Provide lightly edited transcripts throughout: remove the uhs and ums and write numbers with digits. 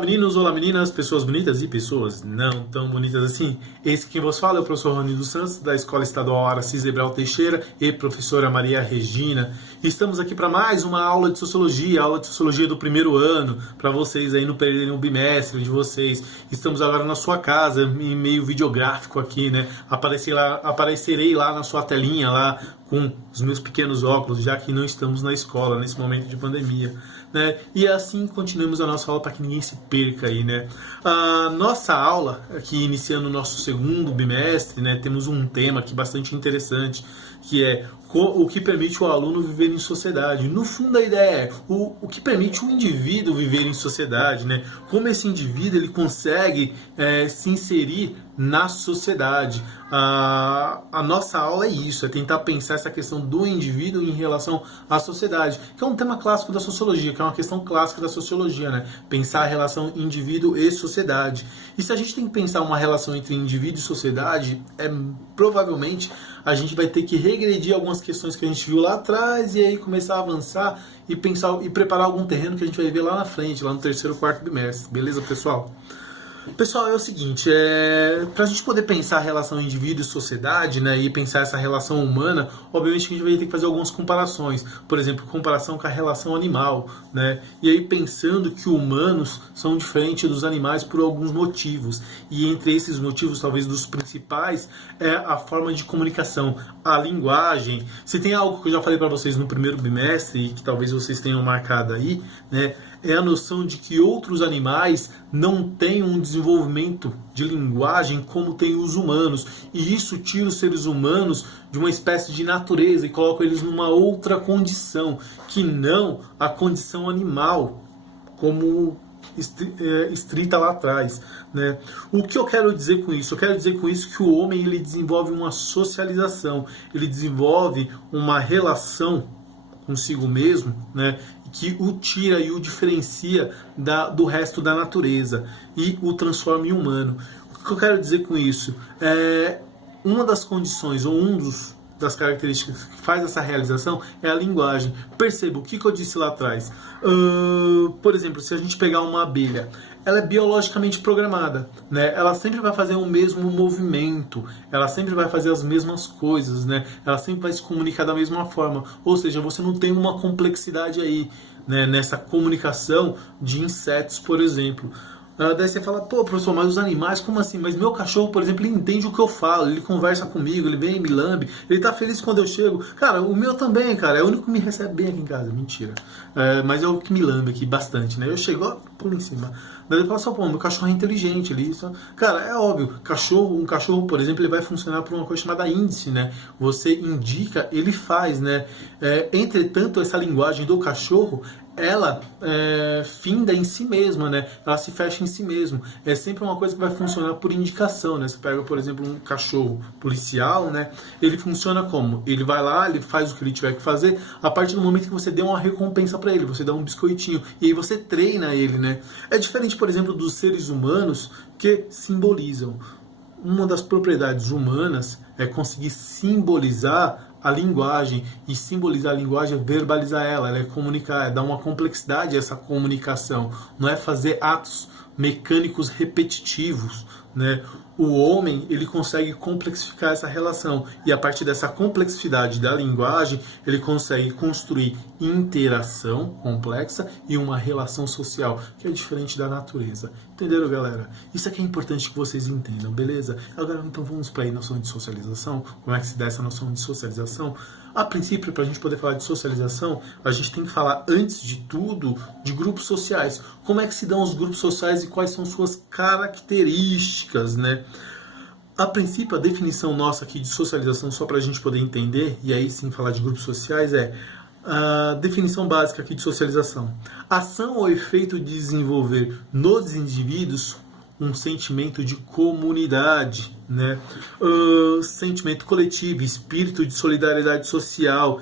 meninos, olá meninas, pessoas bonitas e pessoas não tão bonitas assim. Esse que vos fala é o professor Rony dos Santos, da Escola Estadual Aracis Ebral Teixeira e professora Maria Regina. Estamos aqui para mais uma aula de Sociologia do primeiro ano, para vocês aí não perderem o bimestre de vocês. Estamos agora na sua casa, em meio videográfico aqui, né? Aparecerei lá na sua telinha, lá com os meus pequenos óculos, já que não estamos na escola nesse momento de pandemia, né? E assim continuamos a nossa aula para que ninguém se perca aí, né? A nossa aula, aqui iniciando o nosso segundo bimestre, né? Temos um tema aqui bastante interessante, que é o que permite o aluno viver em sociedade. No fundo, a ideia é o que permite um indivíduo viver em sociedade, né? Como esse indivíduo ele consegue se inserir na sociedade. A nossa aula é isso, é tentar pensar essa questão do indivíduo em relação à sociedade, que é um tema clássico da sociologia, que é uma questão clássica da sociologia, né? Pensar a relação indivíduo e sociedade. E se a gente tem que pensar uma relação entre indivíduo e sociedade, provavelmente a gente vai ter que regredir algumas questões que a gente viu lá atrás e aí começar a avançar e pensar e preparar algum terreno que a gente vai ver lá na frente, lá no terceiro, quarto bimestre. Beleza, pessoal? Pessoal, é o seguinte, para a gente poder pensar a relação indivíduo e sociedade, né, e pensar essa relação humana, obviamente que a gente vai ter que fazer algumas comparações. Por exemplo, comparação com a relação animal, né? E aí pensando que humanos são diferentes dos animais por alguns motivos. E entre esses motivos, talvez dos principais, é a forma de comunicação, a linguagem. Se tem algo que eu já falei para vocês no primeiro bimestre, e que talvez vocês tenham marcado aí, né, é a noção de que outros animais não têm um desenvolvimento de linguagem como tem os humanos. E isso tira os seres humanos de uma espécie de natureza e coloca eles numa outra condição, que não a condição animal, como estrita lá atrás, né? O que eu quero dizer com isso? Eu quero dizer com isso que o homem ele desenvolve uma socialização, ele desenvolve uma relação consigo mesmo, né, que o tira e o diferencia do resto da natureza e o transforma em humano. O que eu quero dizer com isso? Uma das condições, ou das características que faz essa realização é a linguagem. Perceba o que eu disse lá atrás. Por exemplo, se a gente pegar uma abelha, ela é biologicamente programada, né? Ela sempre vai fazer o mesmo movimento, ela sempre vai fazer as mesmas coisas, né? Ela sempre vai se comunicar da mesma forma. Ou seja, você não tem uma complexidade aí, né, nessa comunicação de insetos, por exemplo. Daí você fala, pô, professor, mas os animais, como assim? Mas meu cachorro, por exemplo, ele entende o que eu falo, ele conversa comigo, ele vem e me lambe, ele tá feliz quando eu chego. Cara, o meu também, cara, é o único que me recebe bem aqui em casa, mentira. Mas é o que me lambe aqui bastante, né? Eu chego, ó, por em cima. Daí ele fala assim, pô, meu cachorro é inteligente, ele só... Cara, é óbvio, um cachorro, por exemplo, ele vai funcionar por uma coisa chamada índice, né? Você indica, ele faz, né? Entretanto, essa linguagem do cachorro, ela finda em si mesma, né? Ela se fecha em si mesma. É sempre uma coisa que vai funcionar por indicação, né? Você pega, por exemplo, um cachorro policial, né? Ele funciona como? Ele vai lá, ele faz o que ele tiver que fazer, a partir do momento que você dê uma recompensa para ele, você dá um biscoitinho, e aí você treina ele, né? É diferente, por exemplo, dos seres humanos que simbolizam. Uma das propriedades humanas é conseguir simbolizar a linguagem, e simbolizar a linguagem é verbalizar ela é comunicar, é dar uma complexidade a essa comunicação, não é fazer atos mecânicos repetitivos, né? O homem ele consegue complexificar essa relação e a partir dessa complexidade da linguagem ele consegue construir interação complexa e uma relação social que é diferente da natureza. Entenderam, galera? Isso aqui é importante que vocês entendam, beleza? Agora então vamos para a noção de socialização. Como é que se dá essa noção de socialização? A princípio, para a gente poder falar de socialização, a gente tem que falar, antes de tudo, de grupos sociais. Como é que se dão os grupos sociais e quais são suas características, né? A princípio, a definição nossa aqui de socialização, só para a gente poder entender, e aí sim falar de grupos sociais, a definição básica aqui de socialização. Ação ou efeito de desenvolver nos indivíduos um sentimento de comunidade, né? Sentimento coletivo, espírito de solidariedade social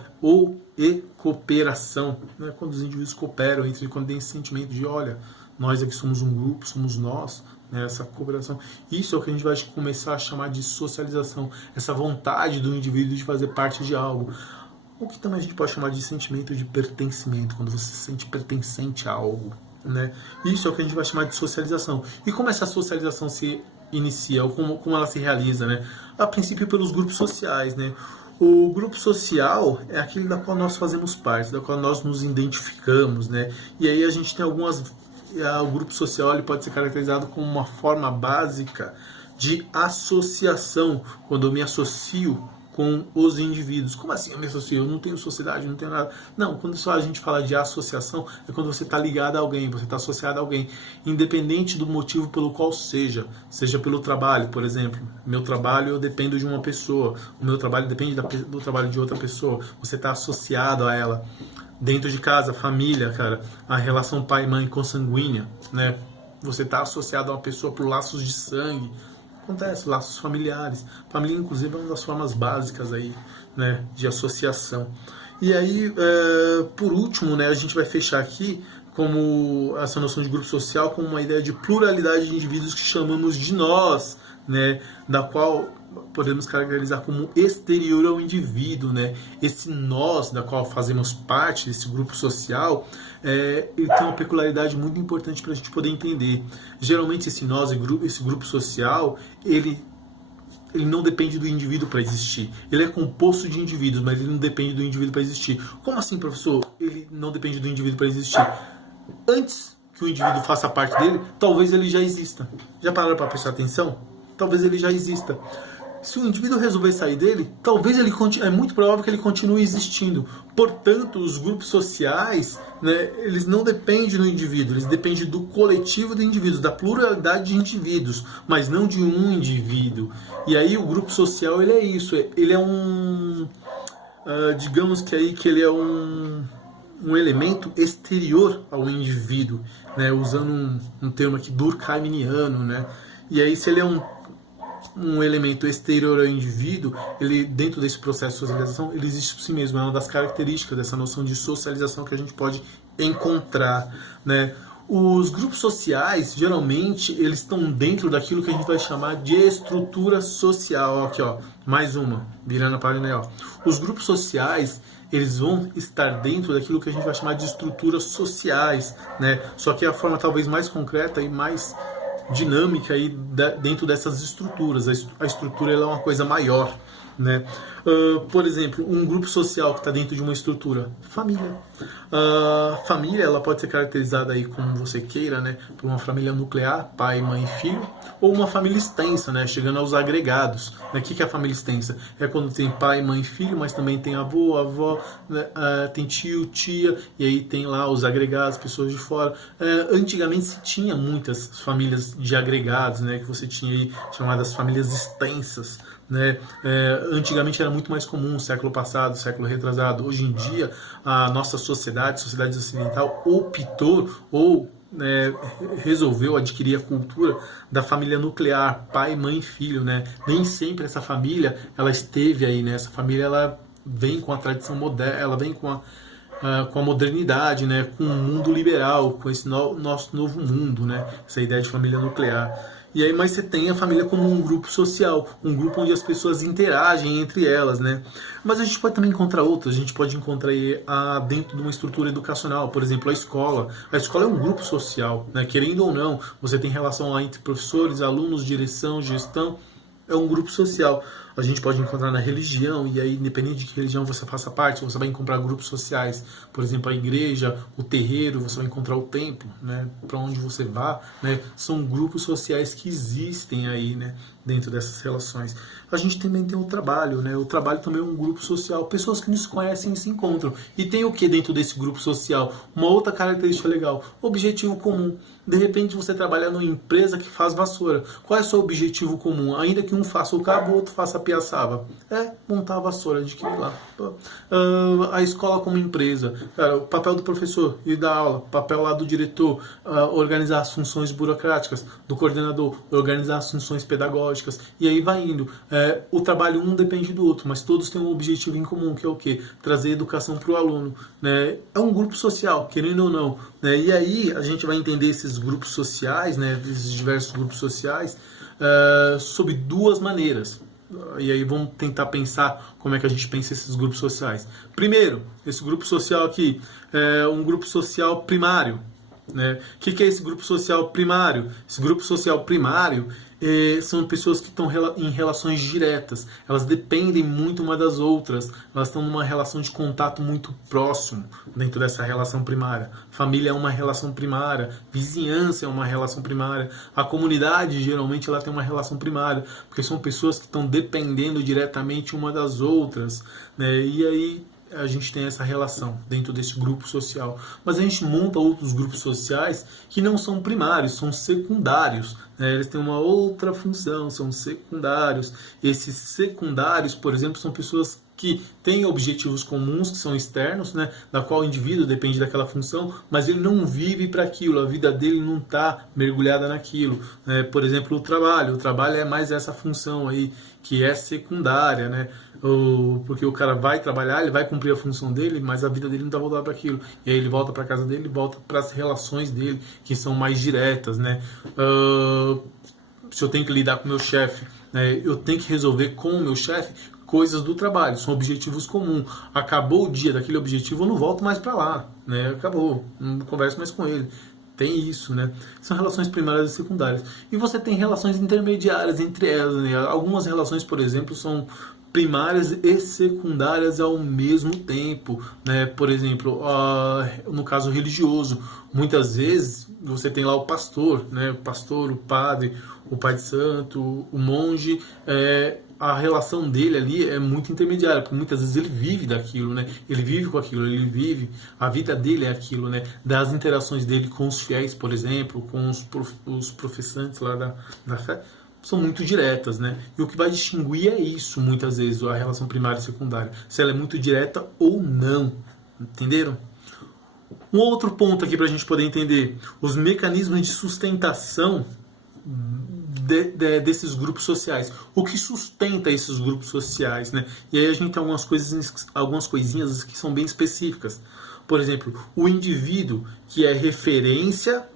e cooperação, né? Quando os indivíduos cooperam quando tem esse sentimento de, olha, nós aqui somos um grupo, somos nós, né? Essa cooperação. Isso é o que a gente vai começar a chamar de socialização, essa vontade do indivíduo de fazer parte de algo. O que também a gente pode chamar de sentimento de pertencimento, quando você se sente pertencente a algo, né? Isso é o que a gente vai chamar de socialização. E como essa socialização se inicia, ou como ela se realiza, né? A princípio pelos grupos sociais, né? O grupo social é aquele da qual nós fazemos parte, da qual nós nos identificamos, né? E aí a gente tem algumas... O grupo social ele pode ser caracterizado como uma forma básica de associação, quando eu me associo com os indivíduos. Como assim eu me associo? Eu não tenho sociedade, não tenho nada. Não, quando só a gente fala de associação, é quando você está ligado a alguém, você está associado a alguém, independente do motivo pelo qual seja pelo trabalho, por exemplo. Meu trabalho eu dependo de uma pessoa, o meu trabalho depende do trabalho de outra pessoa, você está associado a ela. Dentro de casa, família, cara, a relação pai-mãe consanguínea, né? Você está associado a uma pessoa por laços de sangue. Acontece, laços familiares. Família, inclusive, é uma das formas básicas aí, né, de associação. E aí, por último, né, a gente vai fechar aqui como essa noção de grupo social como uma ideia de pluralidade de indivíduos que chamamos de nós, né, da qual podemos caracterizar como exterior ao indivíduo, né? Esse nós, da qual fazemos parte desse grupo social, ele tem uma peculiaridade muito importante para a gente poder entender. Geralmente esse nós, esse grupo social, ele não depende do indivíduo para existir. Ele é composto de indivíduos, mas ele não depende do indivíduo para existir. Como assim, professor? Ele não depende do indivíduo para existir. Antes que o indivíduo faça parte dele, talvez ele já exista. Já pararam para prestar atenção? Talvez ele já exista. Se o indivíduo resolver sair dele, talvez é muito provável que ele continue existindo. Portanto, os grupos sociais, né, eles não dependem do indivíduo, eles dependem do coletivo de indivíduos, da pluralidade de indivíduos, mas não de um indivíduo. E aí o grupo social ele é isso, ele é digamos que aí que ele é um elemento exterior ao indivíduo, né, usando um termo aqui durkheimiano, né? E aí se ele é um elemento exterior ao indivíduo, ele, dentro desse processo de socialização, ele existe por si mesmo. É uma das características dessa noção de socialização que a gente pode encontrar, né? Os grupos sociais, geralmente, eles estão dentro daquilo que a gente vai chamar de estrutura social. Aqui, ó, mais uma, virando a página aí, ó. Os grupos sociais, eles vão estar dentro daquilo que a gente vai chamar de estruturas sociais, né? Só que é a forma talvez mais concreta e mais dinâmica aí dentro dessas estruturas. A estrutura ela é uma coisa maior, né? Por exemplo, um grupo social que está dentro de uma estrutura, família. Família ela pode ser caracterizada aí como você queira, né? Por uma família nuclear, pai, mãe e filho, ou uma família extensa, né? Chegando aos agregados. O que é a família extensa? É quando tem pai, mãe e filho, mas também tem avô, avó, né? Tem tio, tia, e aí tem lá os agregados, pessoas de fora. Antigamente se tinha muitas famílias de agregados, né? Que você tinha aí chamadas famílias extensas, né? Antigamente era muito mais comum, século passado, século retrasado. Hoje em dia, a nossa sociedade ocidental, optou ou resolveu adquirir a cultura da família nuclear, pai, mãe e filho, né? Nem sempre essa família ela esteve aí, né? Essa família ela vem com a tradição moderna, ela vem com a modernidade, né? Com o mundo liberal, com esse nosso novo mundo, né? Essa ideia de família nuclear. E aí, mas você tem a família como um grupo social, um grupo onde as pessoas interagem entre elas, né? Mas a gente pode também encontrar outras, a gente pode encontrar aí dentro de uma estrutura educacional, por exemplo, a escola. A escola é um grupo social, né? Querendo ou não, você tem relação lá entre professores, alunos, direção, gestão, é um grupo social. A gente pode encontrar na religião, e aí, independente de que religião você faça parte, você vai encontrar grupos sociais. Por exemplo, a igreja, o terreiro, você vai encontrar o templo, né? Para onde você vá, né? São grupos sociais que existem aí, né? Dentro dessas relações. A gente também tem o trabalho, né? O trabalho também é um grupo social. Pessoas que nos conhecem e se encontram. E tem o que dentro desse grupo social? Uma outra característica legal. Objetivo comum. De repente você trabalha numa empresa que faz vassoura. Qual é o seu objetivo comum? Ainda que um faça o cabo, o outro faça a piaçava. Montar a vassoura, adquirir lá. A escola como empresa. Cara, o papel do professor e da aula. Papel lá do diretor. Organizar as funções burocráticas. Do coordenador. Organizar as funções pedagógicas. E aí vai indo. O trabalho um depende do outro, mas todos têm um objetivo em comum, que é o quê? Trazer educação para o aluno, né? É um grupo social, querendo ou não, né? E aí a gente vai entender esses grupos sociais, né? Esses diversos grupos sociais, sob duas maneiras. E aí vamos tentar pensar como é que a gente pensa esses grupos sociais. Primeiro, esse grupo social aqui é um grupo social primário. né? O que é esse grupo social primário? Esse grupo social primário são pessoas que estão em relações diretas, elas dependem muito uma das outras, elas estão numa relação de contato muito próximo dentro dessa relação primária. Família é uma relação primária, vizinhança é uma relação primária, a comunidade geralmente ela tem uma relação primária, porque são pessoas que estão dependendo diretamente uma das outras, né? E aí a gente tem essa relação dentro desse grupo social. Mas a gente monta outros grupos sociais que não são primários, são secundários, né? Eles têm uma outra função, são secundários. Esses secundários, por exemplo, são pessoas que têm objetivos comuns, que são externos, né? Da qual o indivíduo depende daquela função, mas ele não vive para aquilo, a vida dele não está mergulhada naquilo, né? Por exemplo, o trabalho é mais essa função aí, que é secundária, né? Porque o cara vai trabalhar, ele vai cumprir a função dele, mas a vida dele não está voltada para aquilo. E aí ele volta para casa dele, volta para as relações dele, que são mais diretas, né? Se eu tenho que lidar com o meu chefe, né, eu tenho que resolver com o meu chefe coisas do trabalho, são objetivos comuns. Acabou o dia daquele objetivo, eu não volto mais para lá, né? Acabou, não converso mais com ele. Tem isso, né? São relações primárias e secundárias. E você tem relações intermediárias entre elas, né? Algumas relações, por exemplo, são primárias e secundárias ao mesmo tempo, né? Por exemplo, no caso religioso, muitas vezes você tem lá o pastor, né? O pastor, o padre, o pai de santo, o monge, a relação dele ali é muito intermediária, porque muitas vezes ele vive daquilo, né? Ele vive com aquilo, ele vive, a vida dele é aquilo, né? Das interações dele com os fiéis, por exemplo, com os professantes lá da fé, são muito diretas, né? E o que vai distinguir é isso, muitas vezes, a relação primária e secundária, se ela é muito direta ou não, entenderam? Um outro ponto aqui para a gente poder entender, os mecanismos de sustentação desses grupos sociais. O que sustenta esses grupos sociais, né? E aí a gente tem algumas coisinhas que são bem específicas. Por exemplo, o indivíduo que é referência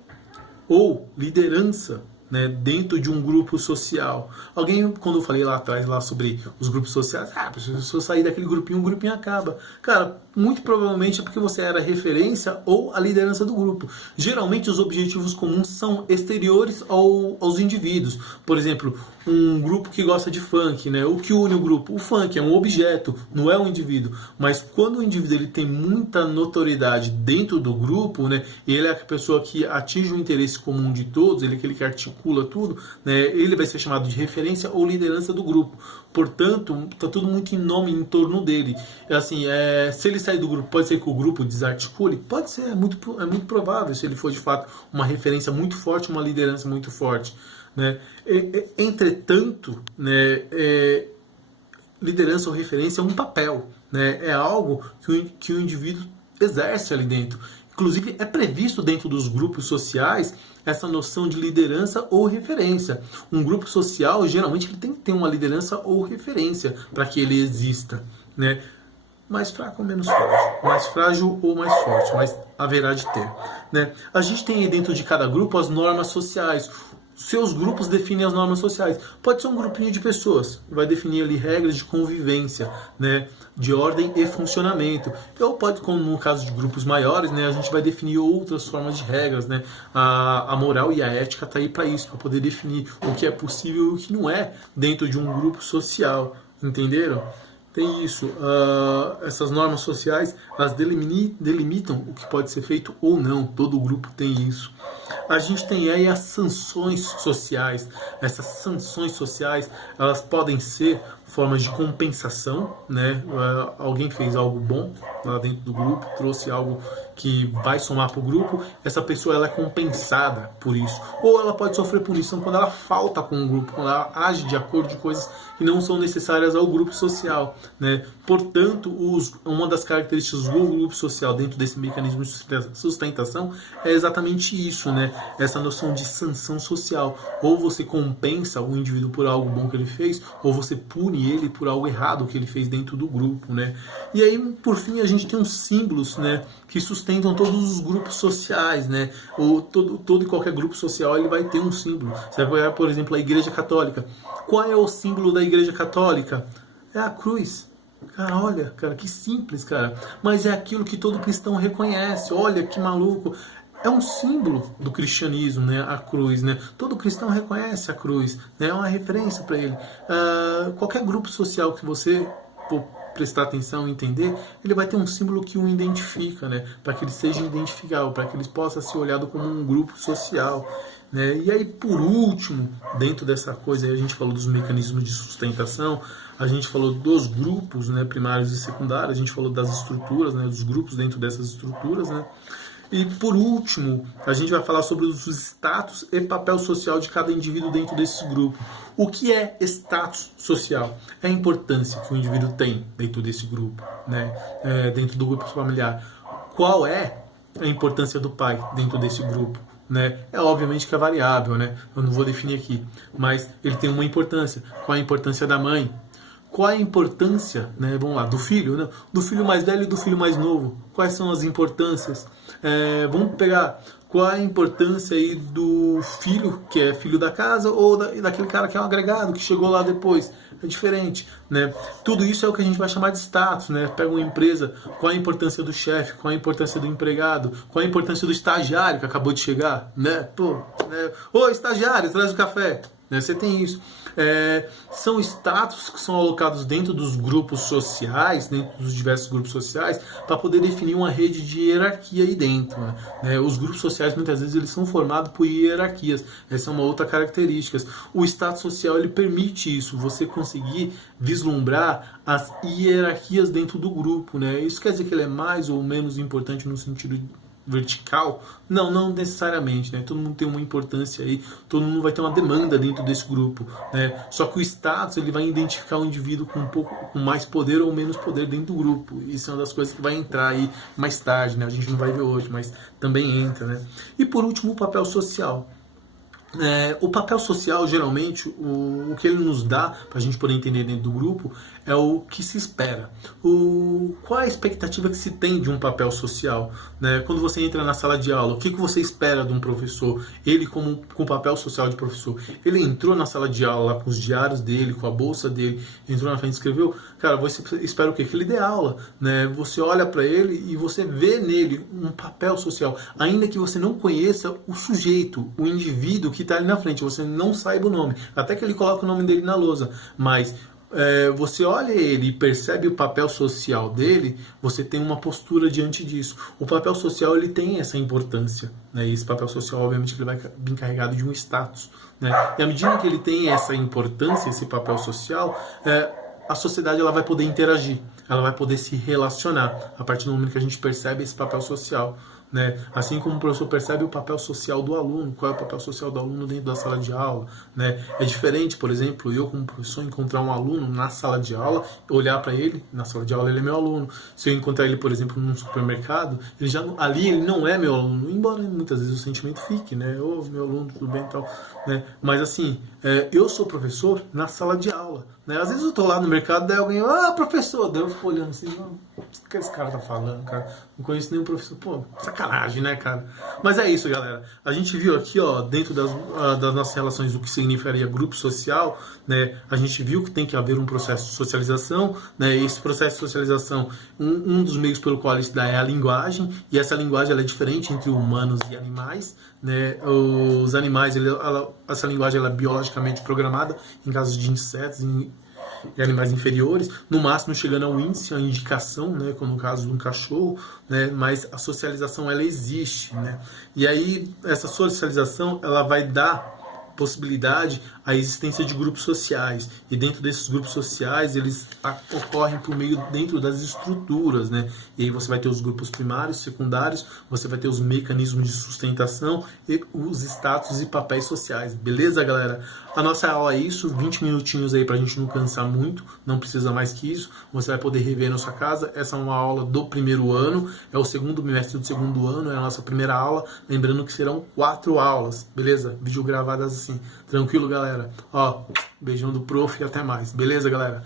ou liderança, né, dentro de um grupo social. Alguém, quando eu falei lá atrás sobre os grupos sociais, se eu sair daquele grupinho, o grupinho acaba. Cara, muito provavelmente é porque você era a referência ou a liderança do grupo. Geralmente os objetivos comuns são exteriores aos indivíduos. Por exemplo, um grupo que gosta de funk, né? O que une o grupo? O funk é um objeto, não é um indivíduo. Mas quando o indivíduo ele tem muita notoriedade dentro do grupo, né? Ele é a pessoa que atinge o interesse comum de todos, ele é aquele que articula tudo, né? Ele vai ser chamado de referência ou liderança do grupo. Portanto, está tudo muito em torno dele. Assim, se ele sair do grupo, pode ser que o grupo desarticule? Pode ser, é muito provável, se ele for de fato uma referência muito forte, uma liderança muito forte, né? Entretanto, né, liderança ou referência é um papel, né? É algo que o indivíduo exerce ali dentro. Inclusive, é previsto dentro dos grupos sociais essa noção de liderança ou referência. Um grupo social, geralmente, ele tem que ter uma liderança ou referência para que ele exista, né? Mais fraco ou menos forte, mais frágil ou mais forte, mas haverá de ter, né? A gente tem aí dentro de cada grupo as normas sociais. Seus grupos definem as normas sociais. Pode ser um grupinho de pessoas, vai definir ali regras de convivência, né, de ordem e funcionamento. Ou pode, como no caso de grupos maiores, né, a gente vai definir outras formas de regras, né. A moral e a ética tá aí para isso, para poder definir o que é possível e o que não é dentro de um grupo social, entenderam? Tem isso. Essas normas sociais, elas delimitam o que pode ser feito ou não. Todo grupo tem isso. A gente tem aí as sanções sociais. Essas sanções sociais, elas podem ser formas de compensação, né? Alguém fez algo bom lá dentro do grupo, trouxe algo que vai somar para o grupo, essa pessoa ela é compensada por isso. Ou ela pode sofrer punição quando ela falta com o grupo, quando ela age de acordo com coisas que não são necessárias ao grupo social, né? Portanto, uma das características do grupo social dentro desse mecanismo de sustentação é exatamente isso, né? Essa noção de sanção social. Ou você compensa o indivíduo por algo bom que ele fez, ou você pune ele por algo errado que ele fez dentro do grupo, né? E aí, por fim, a gente tem os símbolos, né, que sustentam todos os grupos sociais, né? Todo e qualquer grupo social ele vai ter um símbolo. Você vai olhar, por exemplo, a Igreja Católica. Qual é o símbolo da Igreja Católica? É a cruz. Cara, olha, cara, que simples, cara. Mas é aquilo que todo cristão reconhece. Olha que maluco. é um símbolo do cristianismo, né? A cruz, né? Todo cristão reconhece a cruz, né? É uma referência para ele. Qualquer grupo social que você for prestar atenção e entender, ele vai ter um símbolo que o identifica, né? Para que ele seja identificável, para que ele possa ser olhado como um grupo social, né? E aí, por último, dentro dessa coisa, a gente falou dos mecanismos de sustentação, a gente falou dos grupos, né, primários e secundários, a gente falou das estruturas, né, dos grupos dentro dessas estruturas, né? E por último, a gente vai falar sobre os status e papel social de cada indivíduo dentro desse grupo. O que é status social? É a importância que o indivíduo tem dentro desse grupo, né? Dentro do grupo familiar. Qual é a importância do pai dentro desse grupo? Né? É obviamente que é variável, né? Eu não vou definir aqui, mas ele tem uma importância. Qual é a importância da mãe? Qual a importância, né, vamos lá, do filho, né, do filho mais velho e do filho mais novo? Quais são as importâncias? Vamos pegar qual a importância aí do filho, que é filho da casa, ou daquele cara que é um agregado, que chegou lá depois. É diferente, né? Tudo isso é o que a gente vai chamar de status, né? Pega uma empresa, qual a importância do chefe, qual a importância do empregado, qual a importância do estagiário que acabou de chegar, né? Ô, estagiário, traz o café. Você tem isso. São status que são alocados dentro dos grupos sociais, dentro dos diversos grupos sociais, para poder definir uma rede de hierarquia aí dentro, né? Os grupos sociais, muitas vezes, eles são formados por hierarquias. Essa é uma outra característica. O status social, ele permite isso, você conseguir vislumbrar as hierarquias dentro do grupo, né? Isso quer dizer que ele é mais ou menos importante no sentido vertical? Não necessariamente, né? Todo mundo tem uma importância aí, todo mundo vai ter uma demanda dentro desse grupo, né? Só que o status, ele vai identificar o indivíduo com mais poder ou menos poder dentro do grupo. Isso é uma das coisas que vai entrar aí mais tarde, né? A gente não vai ver hoje, mas também entra, né? E por último, o papel social. O papel social, geralmente, o que ele nos dá, para a gente poder entender dentro do grupo, é o que se espera. Qual é a expectativa que se tem de um papel social? Né? Quando você entra na sala de aula, o que você espera de um professor? Ele, com o papel social de professor, ele entrou na sala de aula lá, com os diários dele, com a bolsa dele, entrou na frente e escreveu. Cara, você espera o quê? Que ele dê aula. Né? Você olha para ele e você vê nele um papel social. Ainda que você não conheça o sujeito, o indivíduo que está ali na frente, você não saiba o nome, até que ele coloca o nome dele na lousa, mas você olha ele e percebe o papel social dele, você tem uma postura diante disso. O papel social, ele tem essa importância, né? E esse papel social, obviamente, ele vai vir carregado de um status, né? E à medida que ele tem essa importância, esse papel social, a sociedade, ela vai poder interagir, ela vai poder se relacionar a partir do momento que a gente percebe esse papel social. Né? Assim como o professor percebe o papel social do aluno, qual é o papel social do aluno dentro da sala de aula, né? É diferente, por exemplo, eu como professor encontrar um aluno na sala de aula, olhar para ele, na sala de aula ele é meu aluno. Se eu encontrar ele, por exemplo, num supermercado, ali ele não é meu aluno, embora muitas vezes o sentimento fique, né? Ô, meu aluno, tudo bem e tal, né? Mas assim, eu sou professor na sala de aula, né? Às vezes eu tô lá no mercado, daí alguém, professor, daí eu fico olhando assim, o que esse cara tá falando, cara? Não conheço nenhum professor, pô, sacanagem, né, cara? Mas é isso, galera. A gente viu aqui, ó, dentro das nossas relações, o que significaria grupo social, né? A gente viu que tem que haver um processo de socialização, né? Esse processo de socialização, um dos meios pelo qual ele se dá é a linguagem, e essa linguagem, ela é diferente entre humanos e animais, né? Os animais, essa linguagem, ela é biologicamente programada em casos de insetos e animais inferiores, no máximo chegando ao índice, a indicação, né, como no caso de um cachorro, né, mas a socialização, ela existe, né? E aí essa socialização, ela vai dar possibilidade à existência de grupos sociais, e dentro desses grupos sociais eles ocorrem por meio dentro das estruturas, né? E aí você vai ter os grupos primários, secundários, você vai ter os mecanismos de sustentação e os status e papéis sociais, beleza, galera? A nossa aula é isso, 20 minutinhos aí pra gente não cansar muito, não precisa mais que isso, você vai poder rever na sua casa. Essa é uma aula do primeiro ano, é o segundo bimestre do segundo ano, é a nossa primeira aula, lembrando que serão 4 aulas, beleza? Vídeo gravadas assim, tranquilo, galera? Ó, beijão do prof e até mais, beleza, galera?